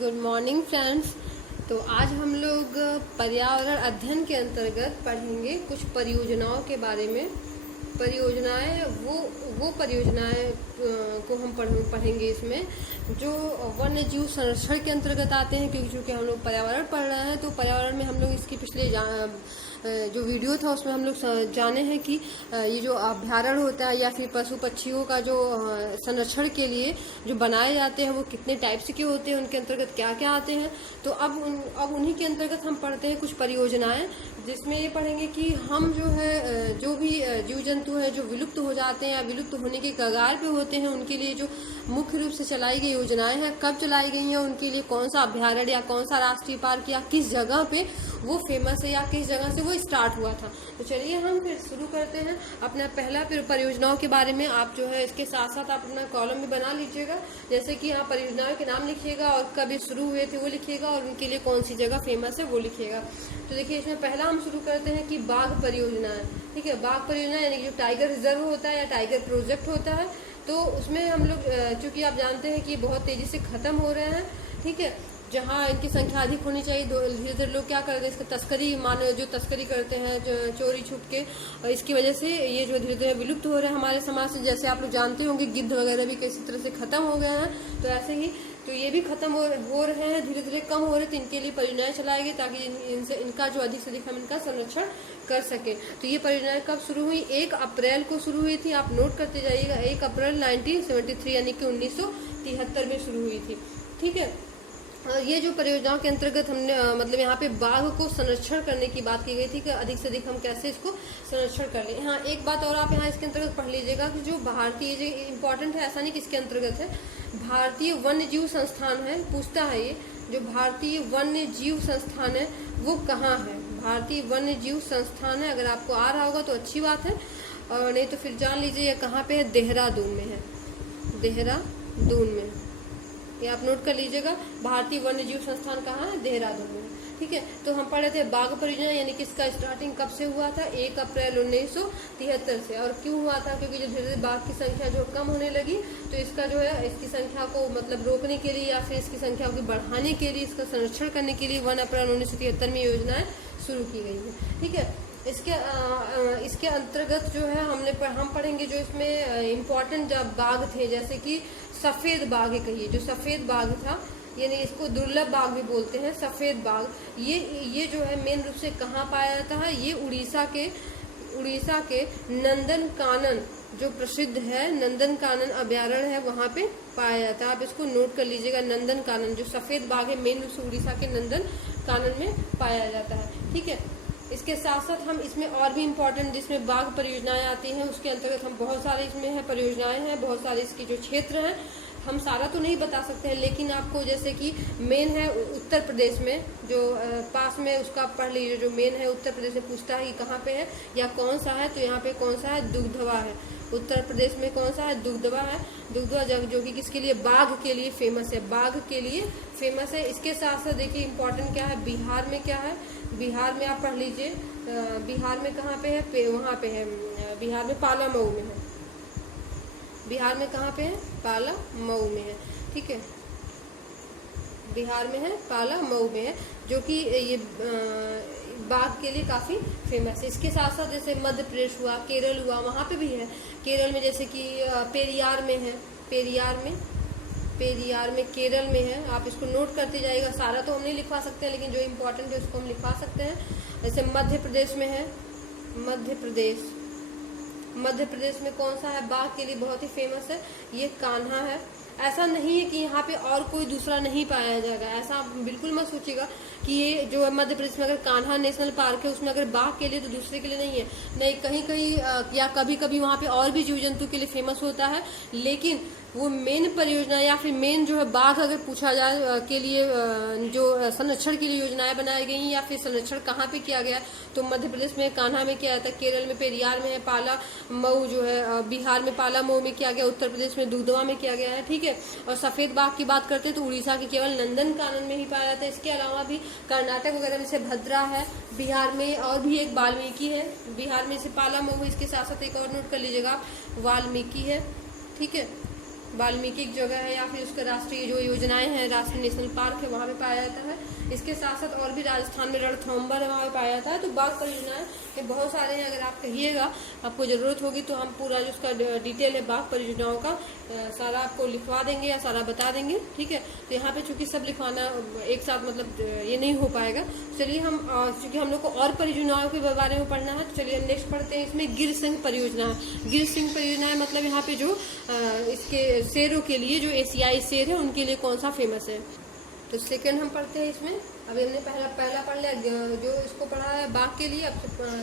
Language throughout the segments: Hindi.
Good morning friends. तो आज हम लोग पर्यावरण अध्ययन के अंतर्गत पढ़ेंगे कुछ परियोजनाओं के बारे में। परियोजनाएं वो परियोजनाएं को हम पढ़ेंगे इसमें जो वन्य जीव संरक्षण के अंतर्गत आते हैं, क्योंकि चूंकि हम लोग पर्यावरण पढ़ रहे हैं तो पर्यावरण में हम लोग इसकी पिछले जो वीडियो था उसमें हम लोग जाने हैं कि ये जो अभ्यारण्य होता है या फिर पशु पक्षियों का जो संरक्षण के लिए जो बनाए जाते हैं वो कितने टाइप्स के होते हैं, उनके अंतर्गत क्या क्या आते हैं। तो अब उन्हीं के अंतर्गत हम पढ़ते हैं कुछ परियोजनाएं, जिसमें ये पढ़ेंगे कि हम जो है जो भी जीव जंतु हैं जो विलुप्त हो जाते हैं या विलुप्त होने के कगार पे होते हैं, उनके लिए जो मुख्य रूप से चलाई गई योजनाएं हैं, कब चलाई गई हैं, उनके लिए कौन सा अभ्यारण्य या कौन सा राष्ट्रीय पार्क या किस जगह पे वो फेमस है या किस जगह से वो स्टार्ट हुआ था। तो चलिए हम फिर शुरू करते हैं अपना पहला परियोजनाओं के बारे में। आप जो है इसके साथ साथ आप अपना कॉलम भी बना लीजिएगा, जैसे कि यहाँ परियोजनाओं के नाम लिखिएगा और कब ये शुरू हुए थे वो लिखिएगा और उनके लिए कौन सी जगह फेमस है वो लिखिएगा। तो देखिए इसमें पहला हम शुरू करते हैं कि बाघ परियोजना है। ठीक है, बाघ परियोजना यानी कि जो टाइगर रिजर्व होता है या टाइगर प्रोजेक्ट होता है, तो उसमें हम लोग चूंकि आप जानते हैं कि बहुत तेजी से खत्म हो रहे हैं। ठीक है, जहाँ इनकी संख्या अधिक होनी चाहिए, धीरे धीरे लोग क्या करते हैं, इसका तस्करी मानो जो तस्करी करते हैं चोरी छुप के, और इसकी वजह से ये जो धीरे धीरे विलुप्त हो रहे हैं हमारे समाज से। जैसे आप लोग जानते होंगे गिद्ध वगैरह भी किसी तरह से खत्म हो गए हैं, तो ऐसे ही तो ये भी खत्म हो रहे हैं, धीरे धीरे कम हो रहे हैं। तो इनके लिए परियोजनाएं चलाई गई ताकि इनका जो अधिक से अधिक हम इनका संरक्षण कर सके। तो ये परियोजनाएं कब शुरू हुई? 1 अप्रैल को शुरू हुई थी। आप नोट करते जाइएगा, 1 अप्रैल 1973 यानी कि 1973 में शुरू हुई थी। ठीक है, और ये जो परियोजनाओं के अंतर्गत हमने मतलब यहाँ पे बाघ को संरक्षण करने की बात की गई थी कि अधिक से अधिक हम कैसे इसको संरक्षण कर ले। हाँ, एक बात और आप यहाँ इसके अंतर्गत पढ़ लीजिएगा कि जो भारतीय, जो इम्पोर्टेंट है, ऐसा नहीं कि इसके अंतर्गत है, भारतीय वन्य जीव संस्थान है, पूछता है ये जो भारतीय वन्य जीव संस्थान है वो कहाँ है। भारतीय वन्य जीव संस्थान है, अगर आपको आ रहा होगा तो अच्छी बात है, और नहीं तो फिर जान लीजिए कहाँ पे है। देहरादून में है, देहरादून में। ये आप नोट कर लीजिएगा, भारतीय वन्य जीव संस्थान कहाँ है? देहरादून में। ठीक है, तो हम पढ़े थे बाघ परियोजना यानी कि इसका स्टार्टिंग कब से हुआ था? 1 अप्रैल 1973 से। और क्यों हुआ था? क्योंकि जो धीरे धीरे बाघ की संख्या जो कम होने लगी, तो इसका जो है इसकी संख्या को मतलब रोकने के लिए या फिर इसकी संख्या को बढ़ाने के लिए, इसका संरक्षण करने के लिए 1 अप्रैल 1973 में योजनाएं शुरू की गई है। ठीक है, इसके अंतर्गत जो है हम पढ़ेंगे जो इसमें इम्पोर्टेंट जब बाघ थे, जैसे कि सफेद बाघ है, कहिए जो सफेद बाघ था, यानी इसको दुर्लभ बाघ भी बोलते हैं, सफेद बाघ। ये जो है मेन रूप से कहाँ पाया जाता है? ये उड़ीसा के नंदन कानन जो प्रसिद्ध है, नंदन कानन अभ्यारण्य है, वहाँ पे पाया जाता है। आप इसको नोट कर लीजिएगा, नंदन कानन जो सफेद बाघ है मेन रूप से उड़ीसा के नंदन कानन में पाया जाता है। ठीक है, इसके साथ साथ हम इसमें और भी इम्पोर्टेंट जिसमें बाघ परियोजनाएं आती हैं उसके अंतर्गत हम बहुत सारे इसमें है परियोजनाएं हैं, बहुत सारे इसके जो क्षेत्र हैं, हम सारा तो नहीं बता सकते हैं, लेकिन आपको जैसे कि मेन है उत्तर प्रदेश में जो पास में उसका पढ़ लीजिए। जो मेन है उत्तर प्रदेश में पूछता है कि कहाँ पे है या कौन सा है, तो यहाँ पे कौन सा है? दुग्धवा है। उत्तर प्रदेश में कौन सा है? दुग्धवा है। दुग्धवा जो कि किसके लिए? बाघ के लिए फेमस है, बाघ के लिए फेमस है। इसके साथ साथ देखिए इम्पोर्टेंट क्या है, बिहार में क्या है? बिहार में आप पढ़ लीजिए, बिहार में कहाँ पे है? वहाँ पे है, बिहार में पाला मऊ में है। बिहार में कहाँ पे है? पाला मऊ में है। ठीक है, बिहार में है, पाला मऊ में है, जो कि ये बाघ के लिए काफी फेमस है। इसके साथ साथ जैसे मध्य प्रदेश हुआ, केरल हुआ, वहाँ पे भी है। केरल में जैसे कि पेरियार में है, पेरियार में केरल में है। आप इसको नोट करते जाइएगा, सारा तो हम नहीं लिखवा सकते हैं, लेकिन जो इम्पोर्टेंट है उसको हम लिखवा सकते हैं। जैसे मध्य प्रदेश में है, मध्य प्रदेश में कौन सा है बाघ के लिए बहुत ही फेमस है? ये कान्हा है। ऐसा नहीं है कि यहाँ पे और कोई दूसरा नहीं पाया जाएगा, ऐसा आप बिल्कुल मत सोचिएगा कि ये जो है मध्य प्रदेश में अगर कान्हा नेशनल पार्क है उसमें अगर बाघ के लिए तो दूसरे के लिए नहीं है। नहीं, कहीं कहीं या कभी कभी वहाँ पे और भी जीव जंतु के लिए फेमस होता है, लेकिन वो मेन परियोजना या फिर मेन जो है बाघ अगर पूछा जाए के लिए जो संरक्षण के लिए योजनाएं बनाई गई या फिर संरक्षण कहाँ पे किया गया, तो मध्य प्रदेश में कान्हा में किया जाता है, केरल में पेरियार में है, पाला मऊ जो है बिहार में पाला मऊ में किया गया, उत्तर प्रदेश में दुधवा में किया गया है। ठीक है, और सफेद बाघ की बात करते हैं तो उड़ीसा के केवल नंदन कानन में ही पाया जाता है। इसके अलावा भी कर्नाटक वगैरह में से भद्रा है, बिहार में और भी एक वाल्मीकि है, बिहार में से पाला मऊ। इसके साथ साथ एक और नोट कर लीजिएगा आप, वाल्मीकि है। ठीक है, वाल्मीकि जगह है या फिर उसका राष्ट्रीय जो योजनाएं हैं, राष्ट्रीय नेशनल पार्क है, वहाँ पे पाया जाता है। इसके साथ साथ और भी राजस्थान में रणथंभौर है, वहाँ पे पाया जाता है। तो बाघ परियोजनाएं ये बहुत सारे हैं, अगर आप कहिएगा आपको ज़रूरत होगी तो हम पूरा जो उसका डिटेल है बाघ परियोजनाओं का सारा आपको लिखवा देंगे या सारा बता देंगे, ठीक है। तो यहाँ पे चूंकि सब लिखवाना एक साथ मतलब ये नहीं हो पाएगा, चलिए हम चूंकि हम लोग को और परियोजनाओं के बारे में पढ़ना है, तो चलिए हम नेक्स्ट पढ़ते हैं। इसमें गिर सिंह परियोजना, गिर सिंह परियोजना है मतलब यहाँ पे जो इसके शेरों के लिए जो एशियाई शेर है उनके लिए कौन सा फेमस है। तो सेकंड हम पढ़ते हैं इसमें, अभी हमने पहला पढ़ लिया जो इसको पढ़ा है बाघ के लिए, अब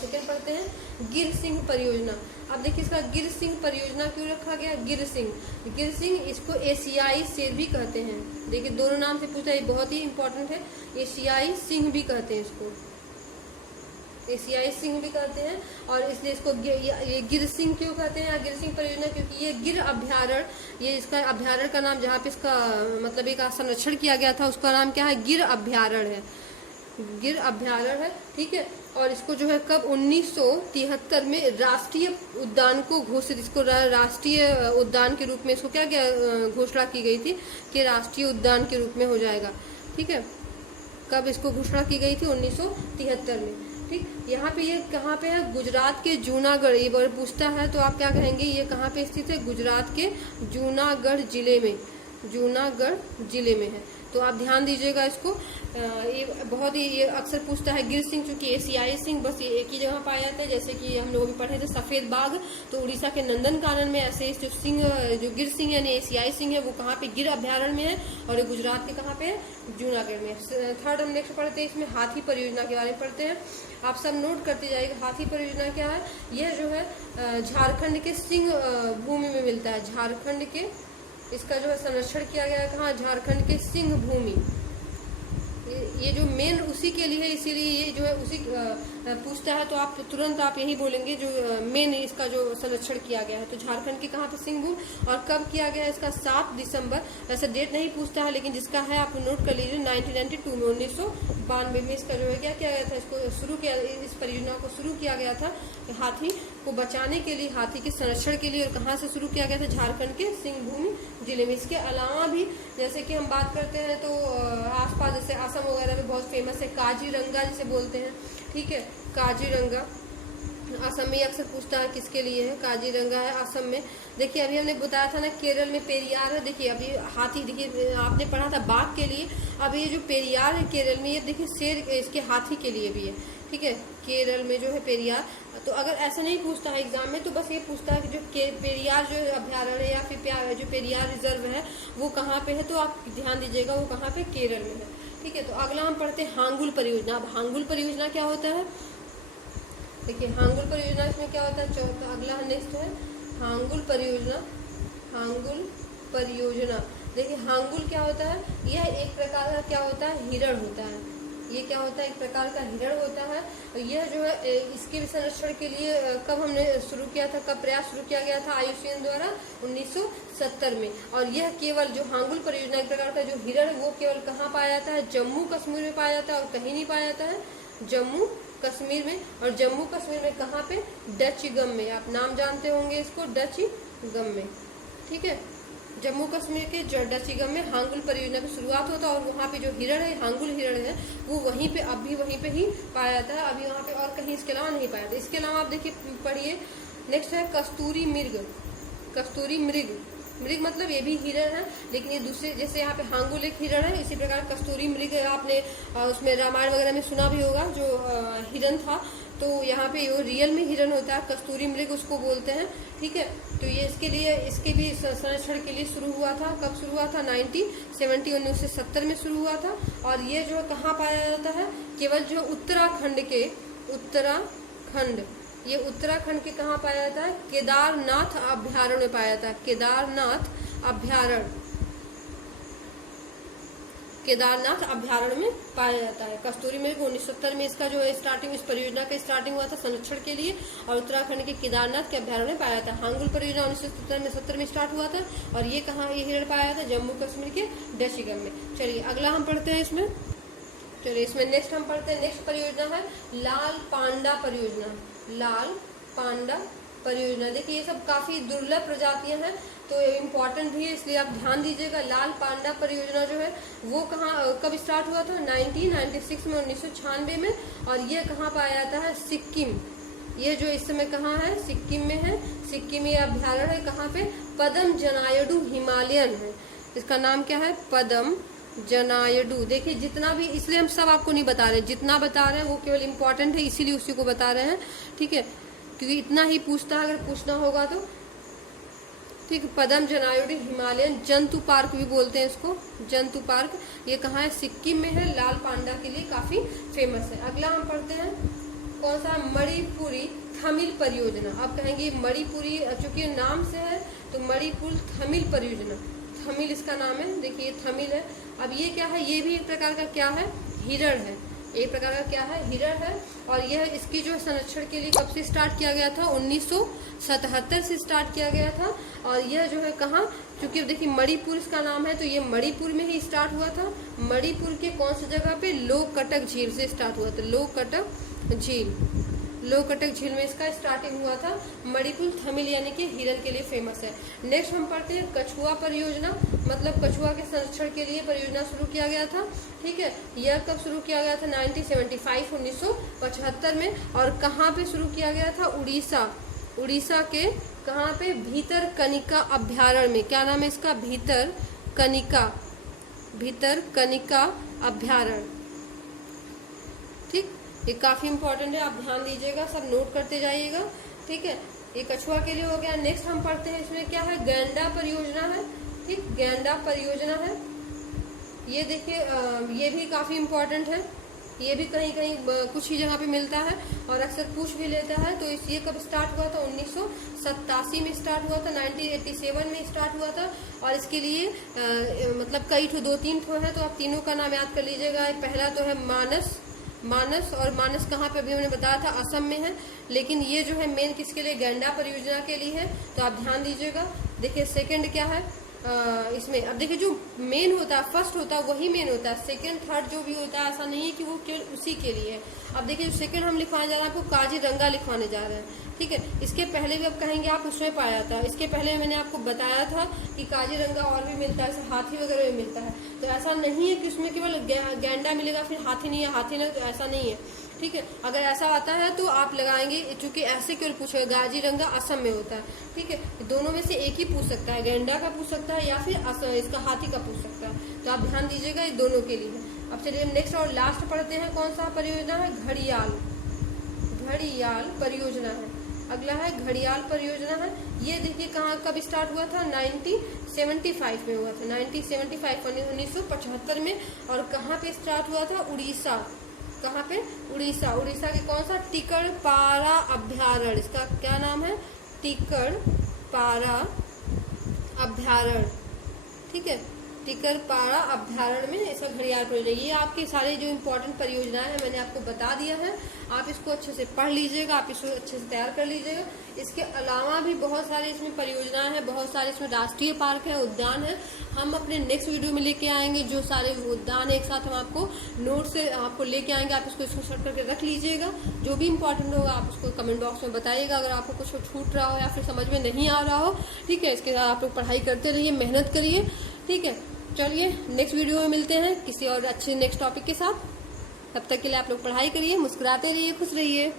सेकंड पढ़ते हैं गिर सिंह परियोजना। अब देखिए इसका गिर सिंह परियोजना क्यों रखा गया, गिर सिंह इसको एशियाई शेर भी कहते हैं। देखिए दोनों नाम से पूछा, ये बहुत ही इंपॉर्टेंट है, एशियाई सिंह भी कहते हैं इसको, एशियाई सिंह भी कहते हैं। और इसलिए इसको ये गिर सिंह क्यों कहते हैं, गिर सिंह परियोजना, क्योंकि ये गिर अभ्यारण्य, ये इसका अभ्यारण्य का नाम जहाँ पे इसका मतलब एक संरक्षण किया गया था उसका नाम क्या है, गिर अभ्यारण्य है, गिर अभ्यारण्य है, ठीक है। और इसको जो है कब 1973 में राष्ट्रीय उद्यान को घोषित, इसको राष्ट्रीय उद्यान के रूप में इसको क्या घोषणा की गई थी कि राष्ट्रीय उद्यान के रूप में हो जाएगा, ठीक है। कब इसको घोषणा की गई थी, 1973 में, ठीक। यहाँ पे ये कहाँ पे है, गुजरात के जूनागढ़, ये बार पूछता है तो आप क्या कहेंगे, ये कहाँ पे स्थित है, गुजरात के जूनागढ़ जिले में, जूनागढ़ जिले में है। तो आप ध्यान दीजिएगा इसको, ये बहुत ही ये अक्सर पूछता है। गिर सिंह चूंकि एशियाई सिंह बस ये एक ही जगह पाया जाता है, जैसे कि हम लोग भी पढ़े थे सफेद बाघ, तो उड़ीसा के नंदनकानन में ऐसे जो सिंह जो गिर सिंह यानी एशियाई सिंह है वो कहाँ पे, गिर अभ्यारण्य में है, और गुजरात के कहाँ पे है, जूनागढ़ में। थर्ड हम नेक्स्ट पढ़ते हैं, इसमें हाथी परियोजना के बारे में पढ़ते हैं। आप सब नोट करते जाइएगा, हाथी परियोजना क्या है, यह जो है झारखंड के सिंह भूमि में मिलता है, झारखंड के, इसका जो है संरक्षण किया गया है कहाँ, झारखंड के सिंह भूमि, ये जो मेन उसी के लिए, इसीलिए ये जो है उसी पूछता है तो आप तुरंत आप यही बोलेंगे जो मेन इसका जो संरक्षण किया गया है। तो झारखंड के कहाँ पे सिंहभूम, और कब किया गया है इसका, 7 दिसंबर, वैसे डेट नहीं पूछता है लेकिन जिसका है आप नोट कर लीजिए, 1992 में, 1992 में इसका जो है क्या किया गया था, इसको शुरू किया, इस परियोजना को शुरू किया गया था हाथी को बचाने के लिए, हाथी के संरक्षण के लिए। और कहाँ से शुरू किया गया था, झारखंड के सिंहभूमि जिले में। इसके अलावा भी जैसे कि हम बात करते हैं तो आसपास जैसे असम वगैरह में बहुत फेमस है काजीरंगा जिसे बोलते हैं, ठीक है, काजीरंगा असम में अक्सर पूछता है किसके लिए है, काजीरंगा है असम में। देखिए अभी हमने बताया था ना केरल में पेरियार है, देखिए अभी हाथी, देखिए आपने पढ़ा था बाघ के लिए, अब ये जो पेरियार है केरल में, ये देखिए शेर इसके हाथी के लिए भी है, ठीक है, केरल में जो है पेरियार। तो अगर ऐसा नहीं पूछता है एग्जाम में तो बस ये पूछता है कि जो पेरियार जो अभ्यारण्य है या फिर जो पेरियार रिजर्व है वो कहाँ पे है, तो आप ध्यान दीजिएगा वो कहाँ पे, केरल में है, ठीक है। तो अगला हम पढ़ते हैं हांगुल परियोजना। अब हांगुल परियोजना क्या होता है, देखिए हांगुल परियोजना इसमें क्या होता है, चौथा अगला नेक्स्ट है हांगुल परियोजना। हांगुल परियोजना, देखिए हांगुल क्या होता है, यह एक प्रकार का क्या होता है, हिरण होता है, ये क्या होता है, एक प्रकार का हिरण होता है। यह जो है इसके संरक्षण के लिए कब हमने शुरू किया था, कब प्रयास शुरू किया गया था आयुष्मान द्वारा, 1970 में। और यह केवल जो हांगुल परियोजना एक प्रकार का जो हिरण वो केवल कहाँ पाया जाता है, जम्मू कश्मीर में पाया जाता है, और कहीं नहीं पाया जाता है, जम्मू कश्मीर में। और जम्मू कश्मीर में कहाँ पे, डचगम में, आप नाम जानते होंगे इसको, डचगम में, ठीक है, जम्मू कश्मीर के डचगम में हांगुल परियोजना की शुरुआत होता है। और वहाँ पे जो हिरण है, हांगुल हिरण है, वो वहीं पे अब भी वहीं पे ही पाया जाता है, अभी वहाँ पे और कहीं इसके अलावा नहीं पाया जाता। इसके अलावा आप देखिए पढ़िए, नेक्स्ट है कस्तूरी मृग। कस्तूरी मृग, मृग मतलब ये भी हिरण है लेकिन ये दूसरे, जैसे यहाँ पे हांगुल एक हिरण है, इसी प्रकार कस्तूरी मृग आपने उसमें रामायण वगैरह में सुना भी होगा, जो हिरण था, तो यहाँ पे वो रियल में हिरण होता है, कस्तूरी मृग उसको बोलते हैं, ठीक है। तो ये इसके भी संरक्षण के लिए शुरू हुआ था, कब शुरू हुआ था, 1970 में शुरू हुआ था। और ये जो कहाँ पाया जाता है, केवल जो उत्तराखंड के, उत्तराखंड, ये उत्तराखंड के कहाँ पाया जाता है, केदारनाथ अभ्यारण्य में पाया जाता है, केदारनाथ अभ्यारण्य, केदारनाथ अभ्यारण्य में पाया जाता है। कस्तूरी मृग 1970 में इसका जो है स्टार्टिंग, इस परियोजना का स्टार्टिंग हुआ था संरक्षण के लिए, और उत्तराखंड के केदारनाथ के अभ्यारण्य में पाया जाता है। हांगुल परियोजना 1970 में स्टार्ट हुआ था, और ये कहाँ ये हिरण पाया था, जम्मू कश्मीर के डचगम में। चलिए अगला हम पढ़ते हैं इसमें, चलिए इसमें नेक्स्ट हम पढ़ते हैं, नेक्स्ट परियोजना है लाल पांडा परियोजना। लाल पांडा परियोजना, देखिए ये सब काफी दुर्लभ प्रजातियां हैं, तो इम्पोर्टेंट भी है, इसलिए आप ध्यान दीजिएगा। लाल पांडा परियोजना जो है वो कब स्टार्ट हुआ था? 1996 में, 1996 में। और ये कहाँ पाया जाता है? सिक्किम। ये जो इस समय कहाँ है? सिक्किम में है। सिक्किम ये अभ्यारण्य है। कहाँ पे? पदम जनायडु हिमालयन है। इसका नाम क्या है? पदम जनायडु। देखिए जितना भी, इसलिए हम सब आपको नहीं बता रहे, जितना बता रहे हैं वो केवल इम्पोर्टेंट है, इसीलिए उसी को बता रहे हैं, ठीक है, क्योंकि इतना ही पूछता है अगर पूछना होगा तो। ठीक, पदम जनायुडी हिमालयन जंतु पार्क भी बोलते हैं इसको, जंतु पार्क। ये कहाँ है? सिक्किम में है। लाल पांडा के लिए काफी फेमस है। अगला हम पढ़ते हैं कौन सा? मणिपुरी थमिल परियोजना। आप कहेंगे मणिपुरी, चूंकि नाम से है तो मणिपुर थमिल परियोजना, थमिल इसका नाम है। देखिए ये थमिल है। अब ये क्या है? ये भी एक प्रकार का क्या है? हिरण है। एक प्रकार का क्या है? हिरण है। और यह इसकी जो संरक्षण के लिए कब से स्टार्ट किया गया था? 1977 से स्टार्ट किया गया था। और यह जो है कहाँ? क्योंकि देखिए मणिपुर इसका नाम है तो ये मणिपुर में ही स्टार्ट हुआ था। मणिपुर के कौन सी जगह पे? लोककटक झील से स्टार्ट हुआ था। लोककटक झील, लोककटक झील में इसका स्टार्टिंग हुआ था। मणिपुर थमिल यानी कि हिरण के लिए फेमस है। नेक्स्ट हम पढ़ते हैं कछुआ परियोजना, मतलब कछुआ के संरक्षण के लिए परियोजना शुरू किया गया था। ठीक है, यह कब शुरू किया गया था? 1975, 1975 में। और कहाँ पे शुरू किया गया था? उड़ीसा। उड़ीसा के कहाँ पे? भीतर कनिका अभ्यारण्य में। क्या नाम है इसका? भीतर कनिका, भीतर कनिका अभ्यारण्य। ठीक, ये काफी इंपॉर्टेंट है, आप ध्यान दीजिएगा, सब नोट करते जाइएगा। ठीक है, ये कछुआ के लिए हो गया। नेक्स्ट हम पढ़ते हैं, इसमें क्या है? गैंडा परियोजना है। ठीक, गैंडा परियोजना है। ये देखिए ये भी काफी इंपॉर्टेंट है। ये भी कहीं कहीं कुछ ही जगह पे मिलता है और अक्सर पूछ भी लेता है। तो ये कब स्टार्ट हुआ था? 1987 में स्टार्ट हुआ था। 1987 में स्टार्ट हुआ था। और इसके लिए मतलब कई ठो, 2-3 ठो है, तो आप तीनों का नाम याद कर लीजिएगा। पहला तो है मानस। मानस, और मानस कहाँ पे? अभी हमने बताया था असम में है। लेकिन ये जो है मेन किसके लिए? गैंडा परियोजना के लिए है, तो आप ध्यान दीजिएगा। देखिए सेकंड क्या है इसमें? अब देखिए जो मेन होता है, फर्स्ट होता है वही मेन होता है। सेकंड थर्ड जो भी होता है ऐसा नहीं है कि वो केवल उसी के लिए है। अब देखिए जो सेकंड हम लिखवाने जा रहे हैं, आपको काजीरंगा लिखवाने जा रहे हैं। ठीक है, इसके पहले भी आप कहेंगे आप उसमें पाया था। इसके पहले मैंने आपको बताया था कि काजीरंगा और भी मिलता है, हाथी वगैरह भी मिलता है। तो ऐसा नहीं है कि उसमें केवल गैंडा मिलेगा फिर हाथी नहीं है, हाथी नहीं, तो ऐसा नहीं है। ठीक है, अगर ऐसा आता है तो आप लगाएंगे, चूंकि ऐसे क्यों पूछेगा? काजीरंगा असम में होता है। ठीक है, दोनों में से एक ही पूछ सकता है, गैंडा का पूछ सकता है या फिर इसका हाथी का पूछ सकता है। तो आप ध्यान दीजिएगा, ये दोनों के लिए है। अब चलिए नेक्स्ट और लास्ट पढ़ते हैं, कौन सा परियोजना है? घड़ियाल, घड़ियाल परियोजना है। अगला है घड़ियाल परियोजना है। ये देखिए कहाँ कब स्टार्ट हुआ था? 1975 में हुआ था। 1975, 1975 में। और कहाँ पे स्टार्ट हुआ था? उड़ीसा। कहाँ पे? उड़ीसा। उड़ीसा के कौन सा? टिकरपारा अभ्यारण्य। इसका क्या नाम है? टिकरपारा अभ्यारण्य। ठीक है, टिकरपारा अभ्यारण्य में ऐसा घड़ियाल परियोजना। ये आपके सारे जो इम्पोर्टेंट परियोजनाएं हैं मैंने आपको बता दिया है। आप इसको अच्छे से पढ़ लीजिएगा, आप इसको अच्छे से तैयार कर लीजिएगा। इसके अलावा भी बहुत सारे इसमें परियोजनाएं हैं, बहुत सारे इसमें राष्ट्रीय पार्क है, उद्यान है। हम अपने नेक्स्ट वीडियो में लेके आएंगे जो सारे उद्यान एक साथ हम आपको नोट से आपको लेके आएंगे। आप इसको स्क्रीनशॉट करके रख लीजिएगा। जो भी इम्पोर्टेंट होगा आप उसको कमेंट बॉक्स में बताइएगा। अगर आपको कुछ छूट रहा हो या फिर समझ में नहीं आ रहा हो, ठीक है, इसके साथ आप लोग पढ़ाई करते रहिए, मेहनत करिए। ठीक है, चलिए नेक्स्ट वीडियो में मिलते हैं किसी और अच्छे नेक्स्ट टॉपिक के साथ। तब तक के लिए आप लोग पढ़ाई करिए, मुस्कुराते रहिए, खुश रहिए।